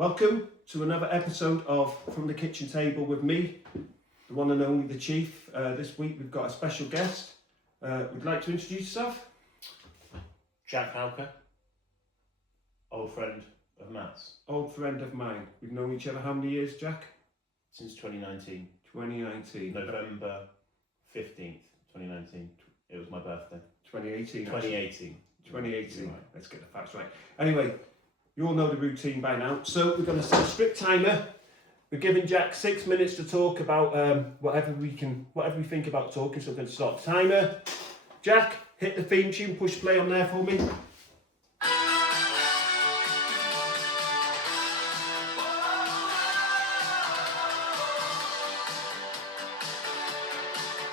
Welcome to another episode of From the Kitchen Table with me, the one and only the Chief. This week we've got a special guest. Would you like to introduce yourself? Jack Halker, old friend of Matt's. Old friend of mine. We've known each other how many years, Jack? Since 2019. 2019. November 15th, 2019. It was my birthday. 2018. 2018. 2018. Right. Let's get the facts right. Anyway, you all know the routine by now. So we're going to set a strict timer. We're giving Jack 6 minutes to talk about whatever we think about talking. So we're going to start the timer. Jack, hit the theme tune, push play on there for me.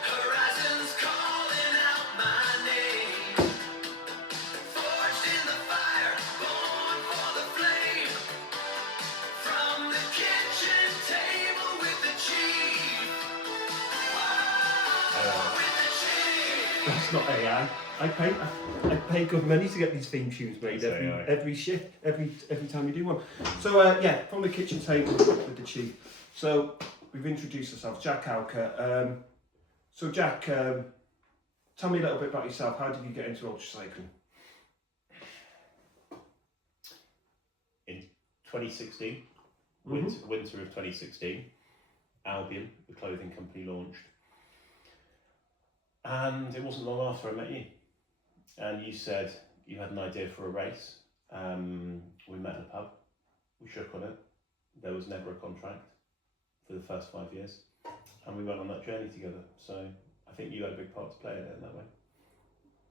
Horizons calling out my name, forged in the fire, born for the flame. From the kitchen table with the chief. With the chief. That's not AI. I pay good money to get these theme tunes made That's AI. every shift, every time you do one. So yeah, From the Kitchen Table with the Chief. So we've introduced ourselves, Jack Halker. So Jack, tell me a little bit about yourself. How did you get into ultracycling? In 2016, Mm-hmm. winter of 2016, Albion, the clothing company, launched. And it wasn't long after I met you. And you said you had an idea for a race. We met in a pub. We shook on it. There was never a contract for the first 5 years. And we went on that journey together. So I think you had a big part to play in it in that way.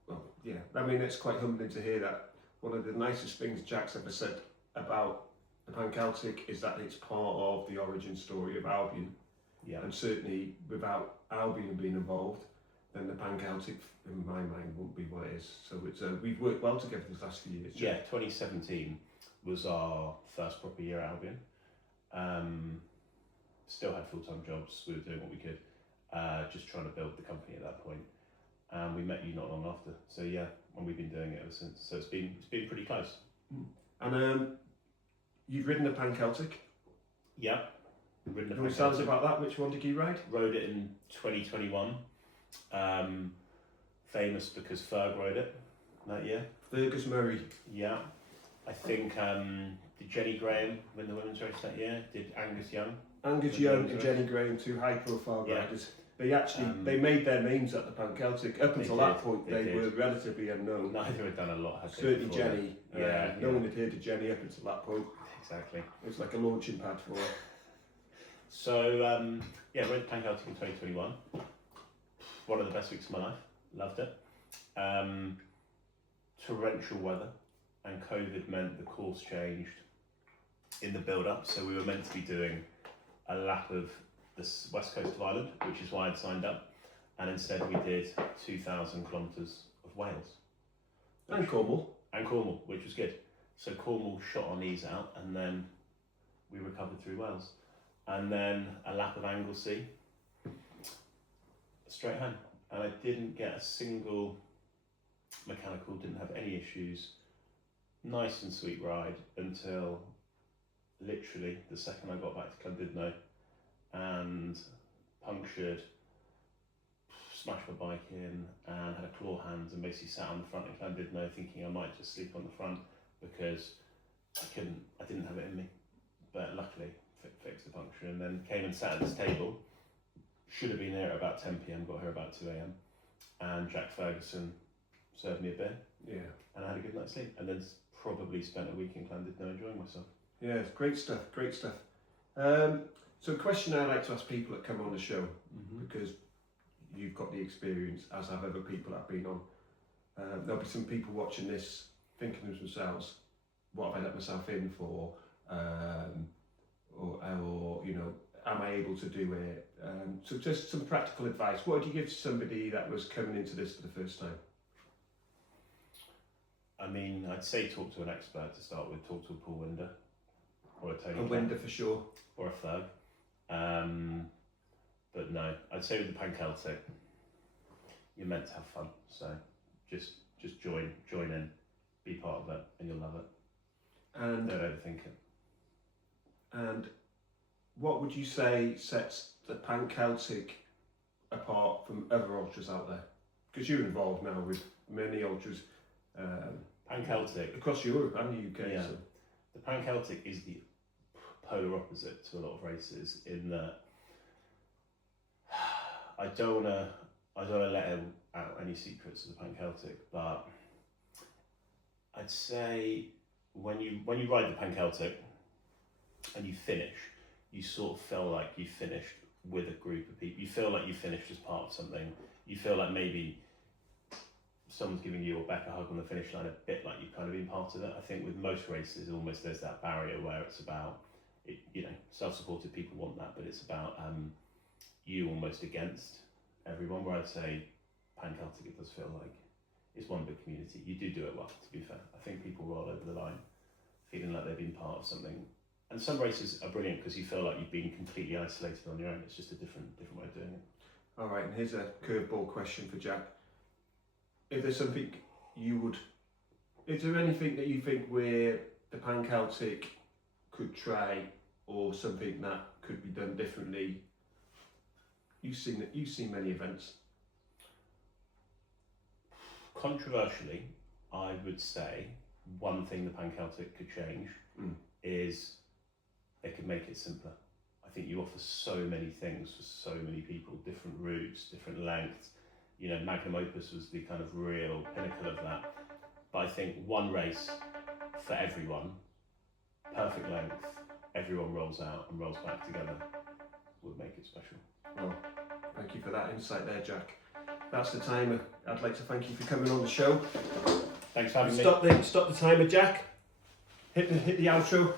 Well, yeah, I mean, it's quite humbling to hear that. One of the nicest things Jack's ever said about the Pan Celtic is that it's part of the origin story of Albion. Yeah. And certainly without Albion being involved, then the Pan Celtic, in my mind, wouldn't be what it is. So it's we've worked well together these last few years. Yeah, 2017 was our first proper year at Albion. Still had full-time jobs. We were doing what we could, just trying to build the company at that point. We met you not long after. So yeah, and we've been doing it ever since. So it's been pretty close. And you've ridden the Pan Celtic. Yeah. Ridden Can you tell us about that? Which one did you ride? Rode it in 2021. Famous because Ferg rode it that year. Fergus Murray. Yeah. I think did Jenny Graham win the women's race that year? Did Angus Young? Angus Young and Jenny Graham, two high-profile riders. They actually they made their names at the Pan Celtic. Up until that point, they were relatively unknown. Neither had done a lot. Had they, Certainly before Jenny. that. No one had heard of Jenny up until that point. Exactly. It was like a launching pad for her. So yeah, rode the Pan Celtic in 2021. One of the best weeks of my life. Loved it. Torrential weather and COVID meant the course changed in the build-up. So we were meant to be doing a lap of the west coast of Ireland, which is why I'd signed up, and instead we did 2,000 kilometres of Wales. And Cornwall. And Cornwall, which was good. So Cornwall shot our knees out, and then we recovered through Wales. And then a lap of Anglesey, straight home. And I didn't get a single mechanical, didn't have any issues. Nice and sweet ride until literally the second I got back to Llandudno and punctured, smashed my bike in and had a claw hand and basically sat on the front of Llandudno thinking I might just sleep on the front because I didn't have it in me. But luckily fixed the puncture and then came and sat at this table. Should have been here at about 10 p.m, got here about 2 a.m. and Jack Ferguson served me a beer. Yeah. And I had a good night's sleep and then probably spent a week in Llandudno enjoying myself. Yeah, it's great stuff, great stuff. So a question I like to ask people that come on the show, because you've got the experience, as have other people that have been on. There'll be some people watching this thinking to themselves, what have I let myself in for? Or you know, am I able to do it? So just some practical advice. What would you give to somebody that was coming into this for the first time? I mean, I'd say talk to an expert to start with. Talk to a pool winder or a Tony. A winder for sure. Or a Ferg. But no, I'd say with the Pan Celtic, you're meant to have fun. So just join in, be part of it, and you'll love it. And don't overthink it. And what would you say sets the Pan Celtic apart from other ultras out there? Because you're involved now with many ultras Pan Celtic. across Europe and the UK. Yeah. So. The Pan Celtic is the polar opposite to a lot of races in that I don't wanna let out any secrets of the Pan Celtic, but I'd say when you ride the Pan Celtic and you finish, you sort of feel like you finished with a group of people. You feel like you finished as part of something. You feel like maybe someone's giving you or Beck a hug on the finish line, a bit like you've kind of been part of it. I think with most races, almost there's that barrier where it's about, it, you know, self-supported people want that, but it's about you almost against everyone. Where I'd say Pan Celtic, it does feel like it's one big community. You do it well, to be fair. I think people roll over the line feeling like they've been part of something. And some races are brilliant because you feel like you've been completely isolated on your own. It's just a different way of doing it. All right, and here's a curveball question for Jack. If there's something is there anything that you think where the Pan Celtic could try, or something that could be done differently? You've seen many events. Controversially, I would say one thing the Pan Celtic could change is they could make it simpler. I think you offer so many things for so many people, different routes, different lengths. You know, Magnum Opus was the kind of real pinnacle of that. But I think one race for everyone, perfect length, everyone rolls out and rolls back together, would make it special. Well, thank you for that insight there, Jack. That's the timer. I'd like to thank you for coming on the show. Thanks for having me. Stop the timer, Jack. Hit the outro.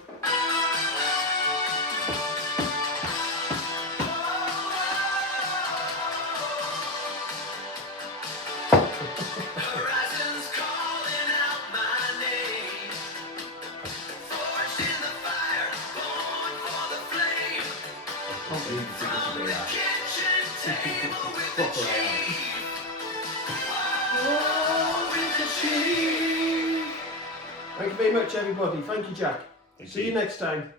Horizons calling out my name. Forged in the fire, born for the flame. From the kitchen table with the chief. Oh, with the chief. Thank you very much, everybody. Thank you, Jack. Thank See you next time.